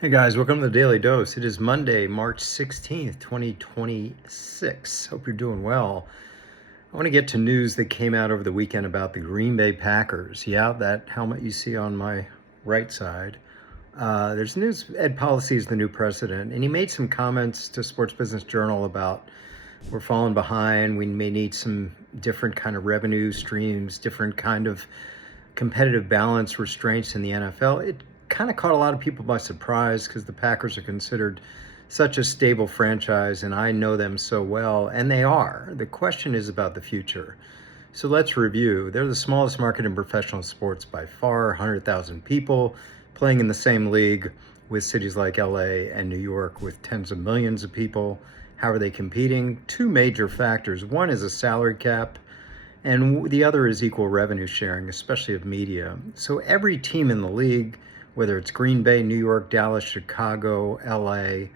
Hey guys, welcome to the Daily Dose. It is Monday, March 16th, 2026. Hope you're doing well. I want to get to news that came out over the weekend about the Green Bay Packers. Yeah, that helmet you see on my right side. There's news. Ed Policy is the new president, and he made some comments to Sports Business Journal about we're falling behind. We may need some different kind of revenue streams, different kind of competitive balance restraints in the NFL. It kind of caught a lot of people by surprise because the Packers are considered such a stable franchise, and I know them so well, and they are. The question is about the future. So let's review. They're the smallest market in professional sports by far, 100,000 people playing in the same league with cities like LA and New York with tens of millions of people. How are they competing? Two major factors. One is a salary cap, and the other is equal revenue sharing, especially of media. So every team in the league, whether it's Green Bay, New York, Dallas, Chicago, LA,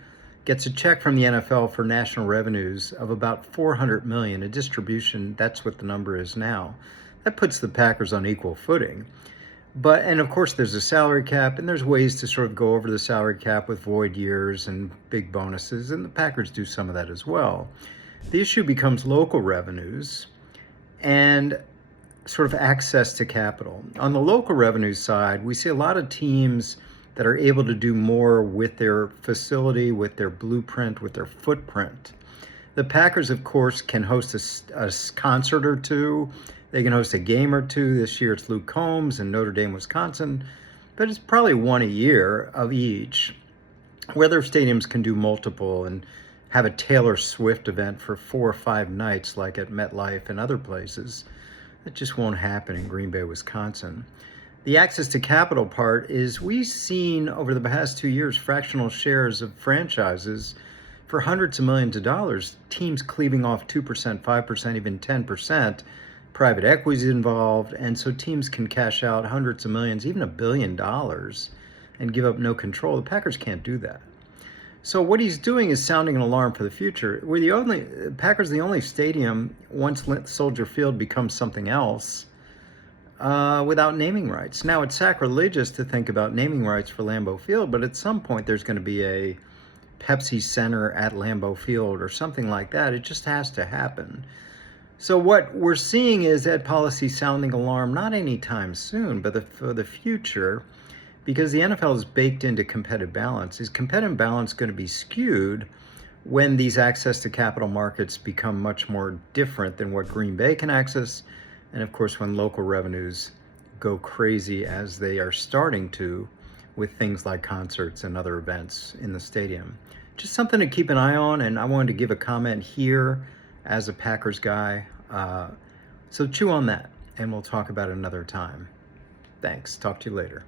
gets a check from the NFL for national revenues of about 400 million, a distribution. That's what the number is now. That puts the Packers on equal footing. And of course, there's a salary cap, and there's ways to sort of go over the salary cap with void years and big bonuses, and the Packers do some of that as well. The issue becomes local revenues and sort of access to capital. On the local revenue side, we see a lot of teams that are able to do more with their facility, with their blueprint, with their footprint. The Packers, of course, can host a concert or two. They can host a game or two. This year it's Luke Combs in Notre Dame, Wisconsin, but it's probably one a year of each. Where their stadiums can do multiple and have a Taylor Swift event for 4 or 5 nights like at MetLife and other places. That just won't happen in Green Bay, Wisconsin. The access to capital part is we've seen over the past 2 years fractional shares of franchises for hundreds of millions of dollars, teams cleaving off 2%, 5%, even 10%. Private equity is involved, and so teams can cash out hundreds of millions, even $1 billion, and give up no control. The Packers can't do that. So what he's doing is sounding an alarm for the future. Packers are the only stadium, once Soldier Field becomes something else, without naming rights. Now, it's sacrilegious to think about naming rights for Lambeau Field, but at some point there's going to be a Pepsi Center at Lambeau Field or something like that. It just has to happen. So what we're seeing is Ed Policy sounding alarm, not anytime soon, but for the future, because the NFL is baked into competitive balance. Is competitive balance going to be skewed when these access to capital markets become much more different than what Green Bay can access? And of course, when local revenues go crazy as they are starting to with things like concerts and other events in the stadium. Just something to keep an eye on, and I wanted to give a comment here as a Packers guy. So chew on that, and we'll talk about it another time. Thanks. Talk to you later.